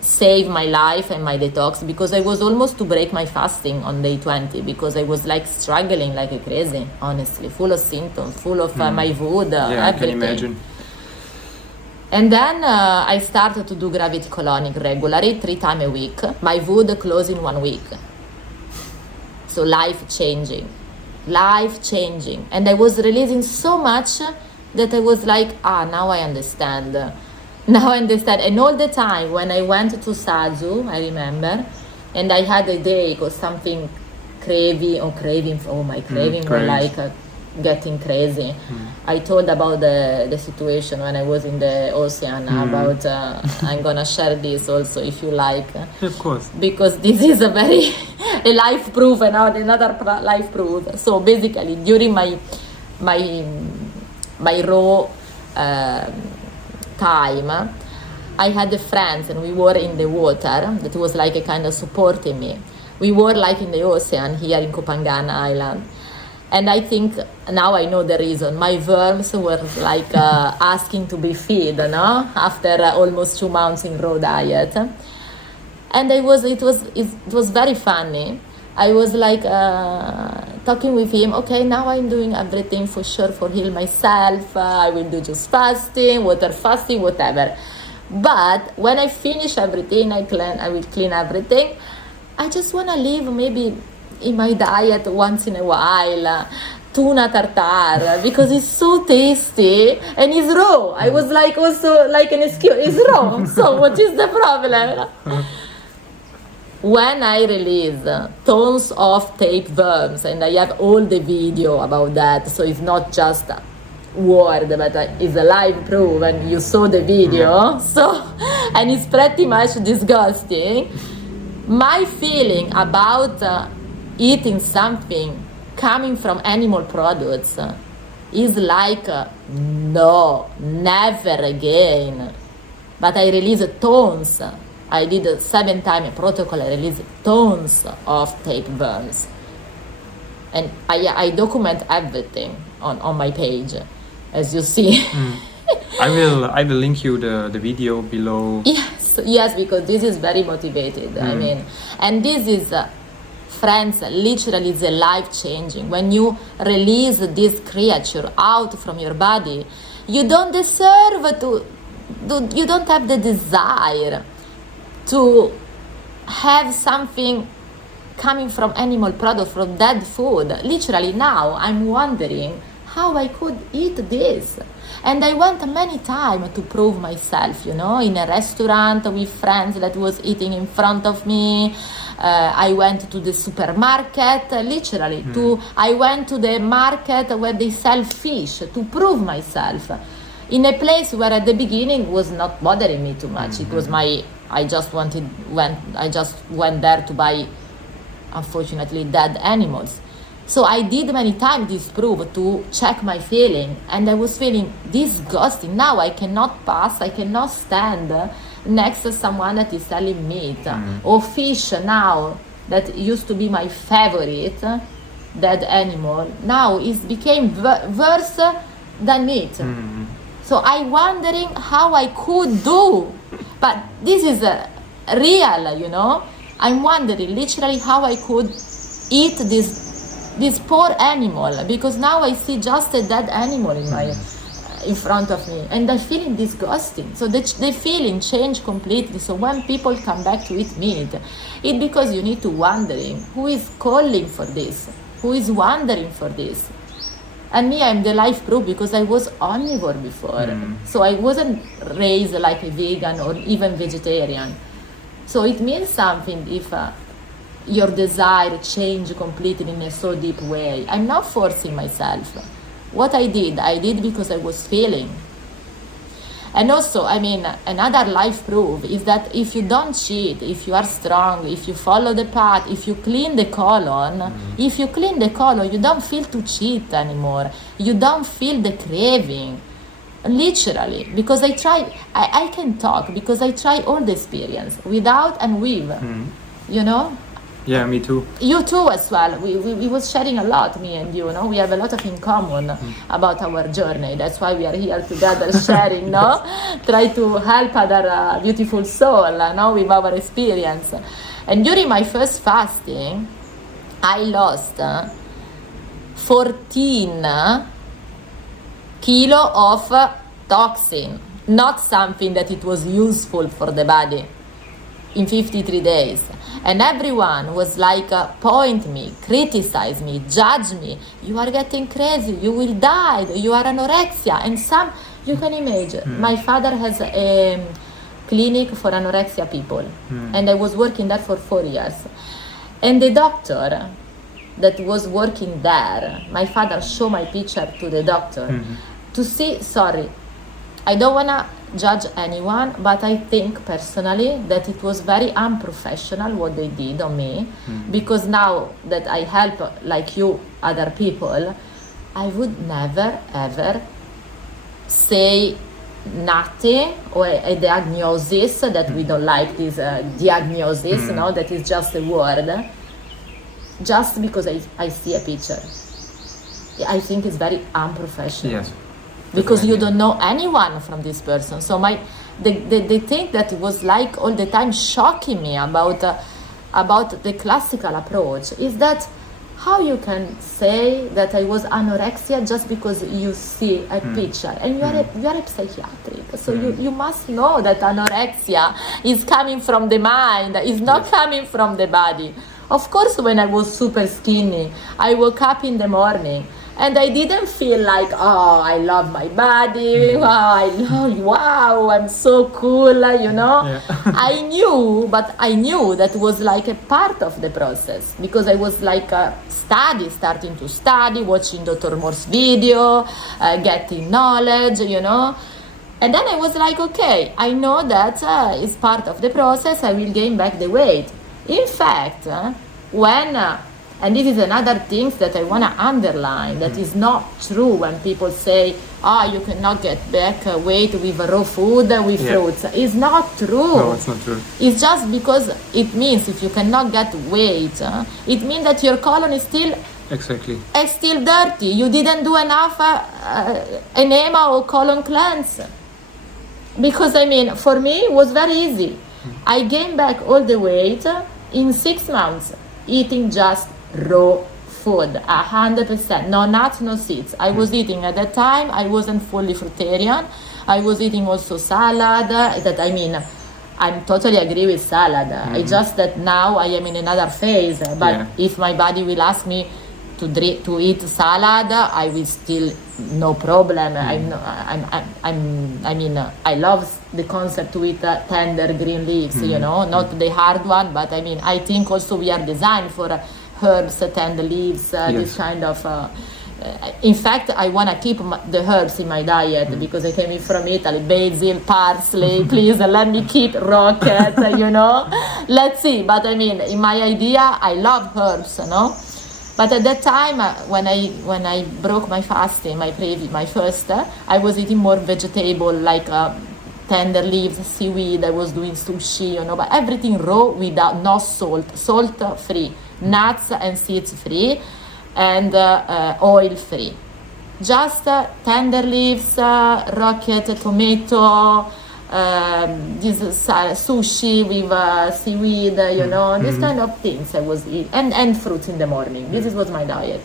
saved my life and my detox, because I was almost to break my fasting on day 20, because I was like struggling like a crazy, honestly, full of symptoms, full of my wound, everything. I can imagine. And then I started to do gravity colonic regularly, 3 times a week. My wound closed in 1 week. So life changing. And I was releasing so much that I was like, now I understand. And all the time when I went to Sazu, I remember, and I had a day or something craving, my craving were like getting crazy. I told about the situation when I was in the ocean, about, I'm gonna share this also if you like. Of course. Because this is a life proof and another life proof. So basically during my raw time, I had a friend and we were in the water that was like a kind of supporting me. We were like in the ocean here in Kopangana Island. And I think now I know the reason. My worms were like asking to be fed, no? After almost 2 months in raw diet. And it was very funny. I was like talking with him, okay, now I'm doing everything for sure for heal myself. I will do just fasting, water fasting, whatever. But when I finish everything, I will clean everything. I just want to live maybe in my diet once in a while, tuna tartare, because it's so tasty and it's raw. I was like also like an excuse, it's raw. So what is the problem? When I release tons of tapeworms, and I have all the video about that, so it's not just a word, but it's a live proof, and you saw the video, so, and it's pretty much disgusting. My feeling about eating something coming from animal products is like, no, never again. But I released tons. I did a 7-time protocol. I released tons of tapeworms. And I document everything on my page, as you see. I will link you the video below. Yes, because this is very motivated. I mean, and this is, friends, literally is a life-changing. When you release this creature out from your body, you don't deserve you don't have the desire to have something coming from animal products, from dead food. Literally now I'm wondering how I could eat this. And I went many times to prove myself, in a restaurant with friends that was eating in front of me. I went to the supermarket, literally. I went to the market where they sell fish to prove myself. In a place where at the beginning was not bothering me too much. It was I just went there to buy, unfortunately, dead animals. So I did many times this proof to check my feeling, and I was feeling disgusting. Now I cannot pass, I cannot stand next to someone that is selling meat or fish now that used to be my favorite dead animal. Now it became worse than meat. So I'm wondering how I could do, but this is real, I'm wondering literally how I could eat this poor animal, because now I see just a dead animal in front of me, and I'm feeling disgusting. So the feeling changed completely. So when people come back to eat meat, it's because you need to wondering who is calling for this, who is wondering for this. And me, I'm the life proof, because I was omnivore before. So I wasn't raised like a vegan or even vegetarian. So it means something if your desire change completely in a so deep way. I'm not forcing myself. What I did because I was feeling. And also, another life proof is that if you don't cheat, if you are strong, if you follow the path, if you clean the colon, you don't feel to cheat anymore. You don't feel the craving. Literally, because I can talk because I try all the experience, without and with, Yeah, me too. You too as well. We was sharing a lot, me and you, we have a lot of in common about our journey. That's why we are here together sharing, Try to help other beautiful soul, with our experience. And during my first fasting, I lost 14 kilo of toxin, not something that it was useful for the body, in 53 days. And everyone was like, point me, criticize me, judge me. You are getting crazy, you will die, you are anorexia. And you can imagine, my father has a clinic for anorexia people. And I was working there for 4 years. And the doctor that was working there, my father showed my picture to the doctor to see, I don't want to judge anyone, but I think personally that it was very unprofessional what they did on me, because now that I help like you other people, I would never ever say nothing or a diagnosis that we don't like this diagnosis, that is just a word, just because I see a picture. I think it's very unprofessional. Yes. Because you don't know anyone from this person. So the thing that was like all the time shocking me about the classical approach is that how you can say that I was anorexia just because you see a picture and you are a psychiatric, so you must know that anorexia is coming from the mind, is not coming from the body. Of course, when I was super skinny, I woke up in the morning and I didn't feel like, oh, I love my body, wow, I'm so cool, I knew that was like a part of the process, because I was like starting to study, watching Dr. Moore's video, getting knowledge, And then I was like, okay, I know that it's part of the process, I will gain back the weight. In fact, and this is another thing that I want to underline, that is not true when people say, you cannot get back weight with raw food, with fruits. It's not true. No, it's not true. It's just because it means if you cannot get weight, it means that your colon is still still dirty. You didn't do enough enema or colon cleanse. Because, for me, it was very easy. I gained back all the weight in 6 months, eating just raw food, 100%, no nuts, no seeds. I was eating at that time, I wasn't fully fruitarian. I was eating also salad, I'm totally agree with salad. It's just that now I am in another phase, but if my body will ask me to eat salad, I will still, no problem. I love the concept to eat tender green leaves, not the hard one, but I think also we are designed for herbs, tender leaves, this kind of. In fact, I want to keep the herbs in my diet because I came from Italy. Basil, parsley, please let me keep rocket, Let's see. But in my idea, I love herbs, But at that time, when I broke my fasting, my first, I was eating more vegetable, like tender leaves, seaweed. I was doing sushi, but everything raw without no salt free, nuts and seeds free, and oil free. Just tender leaves, rocket, tomato, this sushi with seaweed, this kind of things I was eating, and fruits in the morning. This was my diet.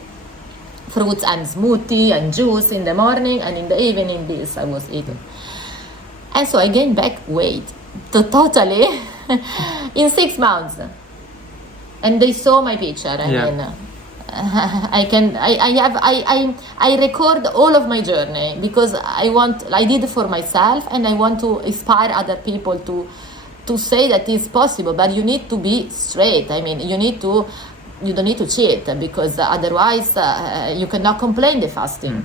Fruits and smoothie and juice in the morning, and in the evening this I was eating. And so I gained back weight totally in 6 months. And they saw my picture. I record all of my journey because I did it for myself, and I want to inspire other people to say that it's possible, but you need to be straight. You don't need to cheat, because otherwise you cannot complain the fasting.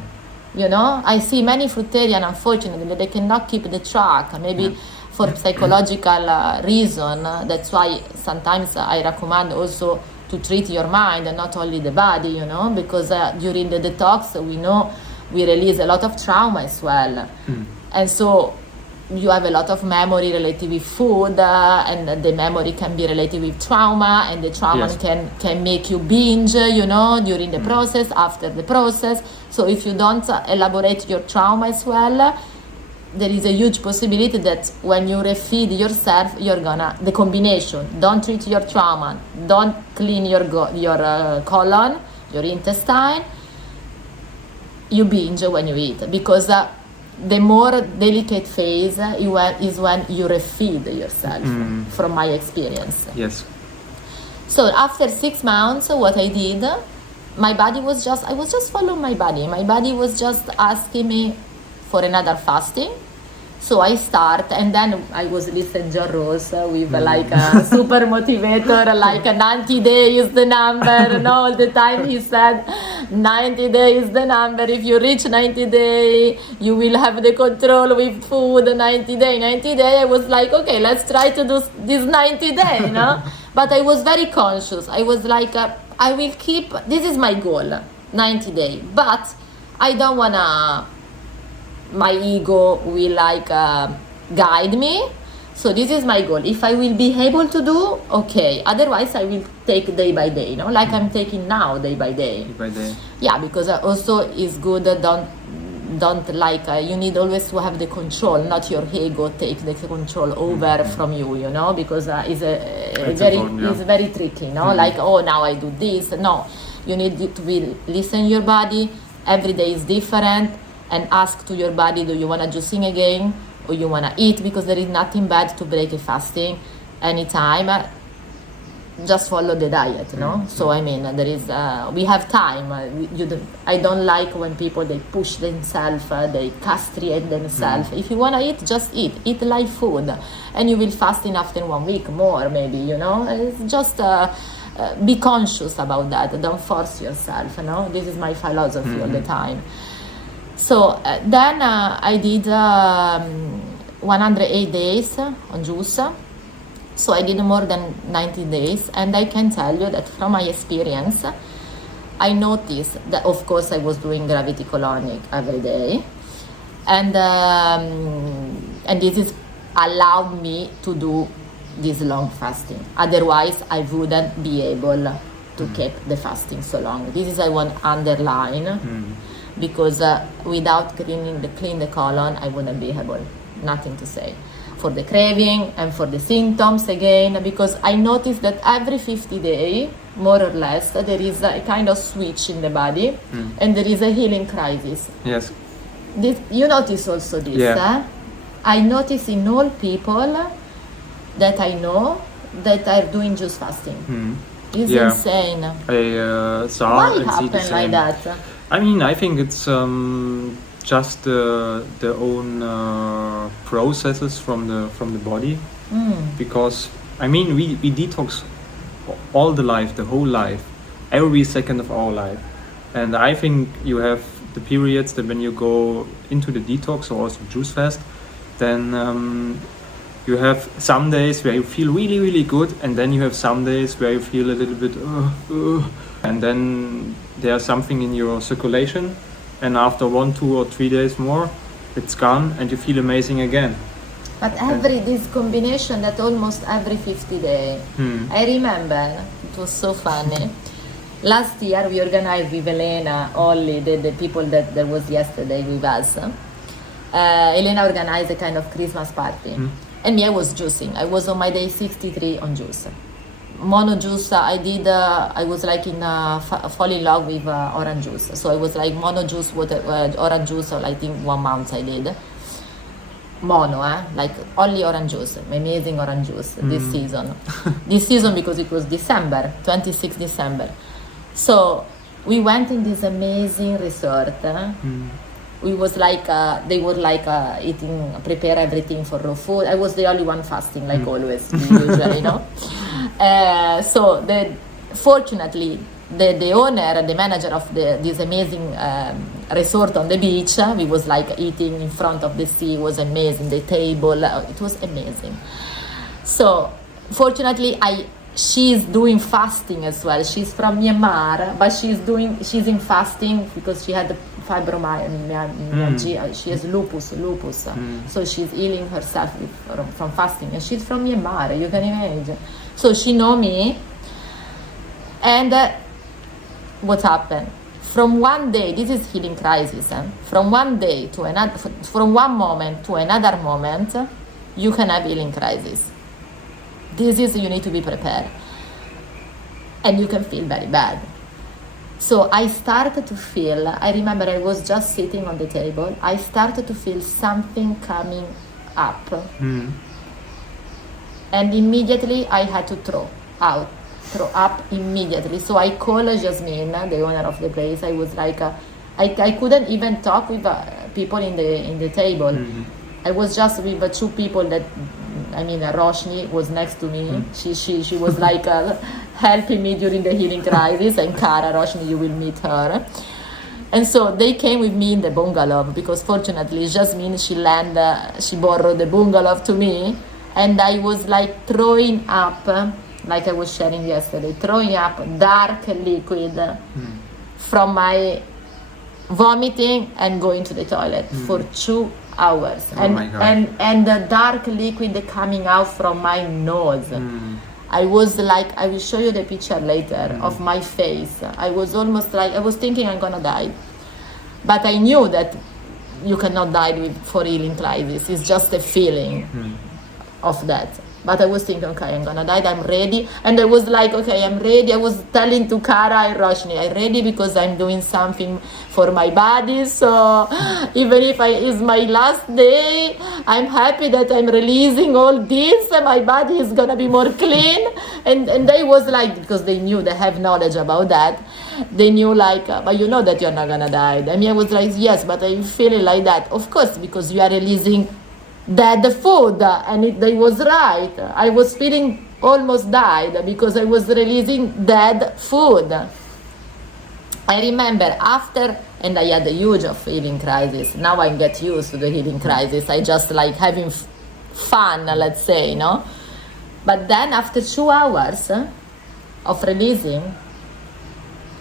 I see many fruitarian, unfortunately, they cannot keep the track, maybe for psychological reason. That's why sometimes I recommend also to treat your mind and not only the body, because during the detox, we release a lot of trauma as well. And so you have a lot of memory related with food, and the memory can be related with trauma, and the trauma can make you binge, during the process, after the process. So if you don't elaborate your trauma as well, there is a huge possibility that when you refeed yourself, the combination, don't treat your trauma, don't clean your colon, your intestine, you binge when you eat, because the more delicate phase is when you refeed yourself, from my experience. Yes. So after 6 months, what I did, I was just following my body. My body was just asking me for another fasting. So I start, and then I was listening to John Ross with like a super motivator, like 90 days is the number. All the time he said 90 days is the number. If you reach 90 days, you will have the control with food. 90 days. I was like, okay, let's try to do this 90 days, But I was very conscious. I was like, I will keep, this is my goal, 90 days. But I don't wanna, my ego will guide me. So this is my goal. If I will be able to do, okay. Otherwise, I will take day by day, like I'm taking now, day by day. Day by day. Yeah, because also it's good. Don't you need always to have the control, not your ego take the control over from you, because it's very tricky, Like, oh, now I do this. No, You need to listen your body. Every day is different, and ask to your body, do you want to juicing again, or you want to eat? Because there is nothing bad to break a fasting anytime. Just follow the diet, no? So I mean, there is we have time. I don't like when people they push themselves, they castrate themselves. If you want to eat, just eat live food, and you will fast in after 1 week more, maybe, you know. It's just be conscious about that. Don't force yourself, you know. This is my philosophy all the time. So then I did 108 days on juice. So I did more than 90 days, and I can tell you that from my experience, I noticed that, of course, I was doing gravity colonic every day, and this is allowed me to do this long fasting. Otherwise, I wouldn't be able to keep the fasting so long. This is I want to underline, because without clean the colon, I wouldn't be able. Nothing to say. For the craving and for the symptoms again, because I noticed that every 50 days, more or less, there is a kind of switch in the body, and there is a healing crisis. Yes. You notice also this, Yeah. I notice in all people that I know that are doing juice fasting. It's insane. I saw Why and see the happen like same. that? I mean, I think it's just their own processes from the body, because I mean we detox all the life, the whole life, every second of our life, and I think you have the periods that when you go into the detox or also juice fast, then you have some days where you feel really, really good, and then you have some days where you feel a little bit and then there's something in your circulation, and after 1, 2 or 3 days more, it's gone and you feel amazing again. But this combination that almost every 50 days. I remember, it was so funny. Last year we organized with Elena, only the people that was yesterday with us. Elena organized a kind of Christmas party. And me, I was juicing. I was on my day 63 on juice. Mono juice, I was like fall in love with orange juice. So I was like mono juice, orange juice, so I think 1 month I did. Mono, like only orange juice, amazing orange juice this season. This season because it was December, 26 December. So we went in this amazing resort. We was like, they were like prepare everything for raw food. I was the only one fasting, like always, usually, you know. So fortunately, the owner, the manager of this amazing resort on the beach, we was like eating in front of the sea. It was amazing. The table, it was amazing. So fortunately, she's doing fasting as well. She's from Myanmar, but she's in fasting because she had fibromyalgia. She has lupus. So she's healing herself from fasting, and she's from Myanmar. You can imagine. So she know me, and what happened? From one day, this is healing crisis. From one day to another, from one moment to another moment, you can have healing crisis. This is, you need to be prepared, and you can feel very bad. So I started to feel, I remember I was just sitting on the table, I started to feel something coming up. And immediately I had to throw up immediately. So I called Jasmine, the owner of the place. I was like, I couldn't even talk with people in the table. I was just with 2 people that, Roshni was next to me. She was like helping me during the healing crisis, and Cara, Roshni, you will meet her. And so they came with me in the bungalow, because fortunately Jasmine, she borrowed the bungalow to me, and I was like throwing up, like I was sharing yesterday, throwing up dark liquid from my vomiting and going to the toilet for 2 hours. And the dark liquid coming out from my nose. I was like, I will show you the picture later of my face. I was almost like, I was thinking I'm gonna die. But I knew that you cannot die for healing crisis. It's just a feeling of that. But I was thinking, okay, I'm gonna die, I'm ready. And I was like, okay, I'm ready. I was telling to Kara and Roshni, I'm ready because I'm doing something for my body. So even if it's my last day, I'm happy that I'm releasing all this. And my body is gonna be more clean. And they was like, because they knew, they have knowledge about that. They knew like, but you know that you're not gonna die. I mean, I was like, yes, but I'm feeling like that. Of course, because you are releasing dead food, and they was right. I was feeling almost died because I was releasing dead food. I remember after, and I had a huge healing crisis. Now I get used to the healing crisis. I just like having fun, let's say, no? But then after 2 hours of releasing,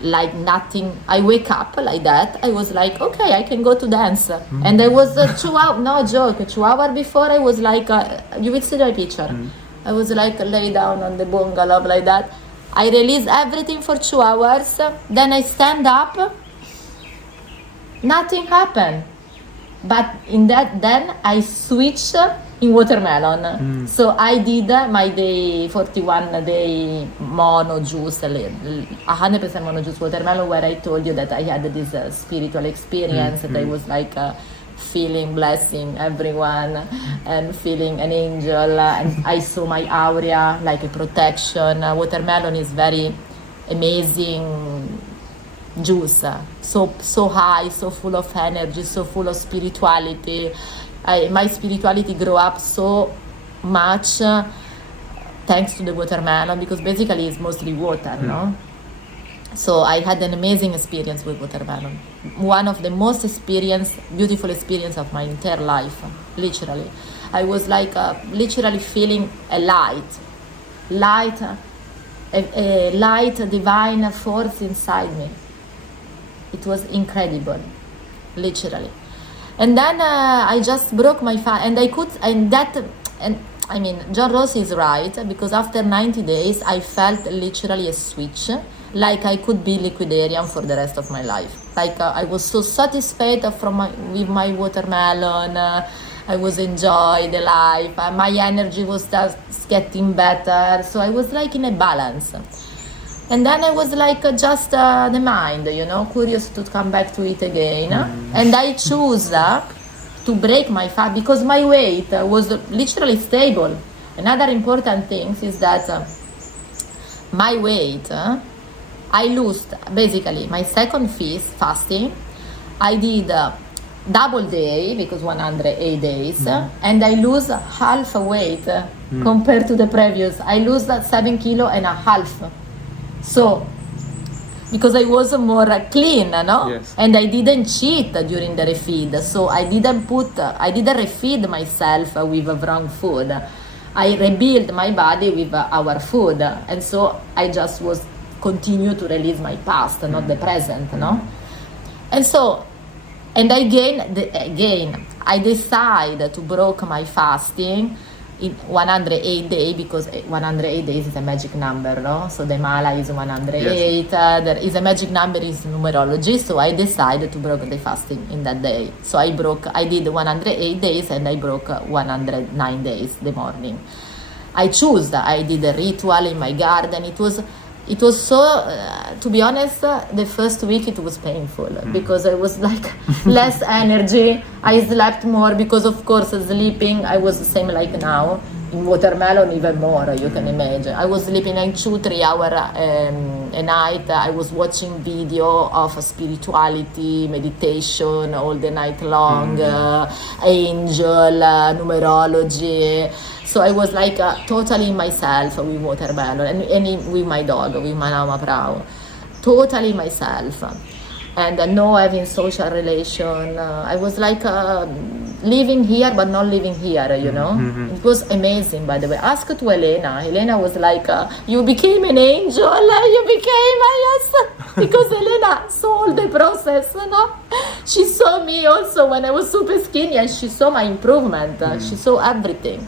like nothing, I wake up like that. I was like, okay, I can go to dance. And I was 2 hours, no joke, 2 hours before I was like, you will see my picture. I was like lay down on the bungalow like that. I release everything for 2 hours. Then I stand up. Nothing happened. But in that, then I switch in watermelon. So I did my day, 41 day mono juice, 100% mono juice watermelon, where I told you that I had this spiritual experience, that I was like feeling blessing everyone and feeling an angel, and I saw my aura like a protection. Watermelon is very amazing juice, so high, so full of energy, so full of spirituality. My spirituality grew up so much thanks to the watermelon, because basically it's mostly water, no? So I had an amazing experience with watermelon. One of the most beautiful experience of my entire life, literally. I was like literally feeling a light, divine force inside me. It was incredible, literally. And then I just broke my fast, and I mean, John Ross is right, because after 90 days, I felt literally a switch, like I could be liquidarian for the rest of my life. Like I was so satisfied with my watermelon, I was enjoying the life, my energy was just getting better, so I was like in a balance. And then I was like just the mind, curious to come back to it again. And I chose to break my fast because my weight was literally stable. Another important thing is that my weight, I lost basically my second fasting. I did double day because 108 days, and I lose half weight compared to the previous. I lose 7.5 kilos. So, because I was more clean, no? Yes. And I didn't cheat during the refeed. So I didn't refeed myself with wrong food. I rebuilt my body with our food. And so I just was continue to release my past, not the present, no? And so, and again, I decided to break my fasting in 108 days, because 108 days is a magic number, no? So the mala is 108, yes. There is a magic number in numerology, so I decided to break the fasting in that day. So I did 108 days and I broke 109 days the morning. I did a ritual in my garden. It was so, to be honest, the first week it was painful because I was like less energy. I slept more because, of course, sleeping, I was the same like now. In watermelon, even more, you can imagine. I was sleeping like 2-3 hours a night. I was watching video of spirituality, meditation all the night long, angel, numerology. So I was like totally myself with watermelon and with my dog, with my Nama Prao. Totally myself. And no having social relation. I was like living here but not living here, you know. It was amazing, by the way. Ask to Elena. Elena was like, you became an angel. You became, yes. Because Elena saw all the process, you know. She saw me also when I was super skinny, and she saw my improvement. She saw everything.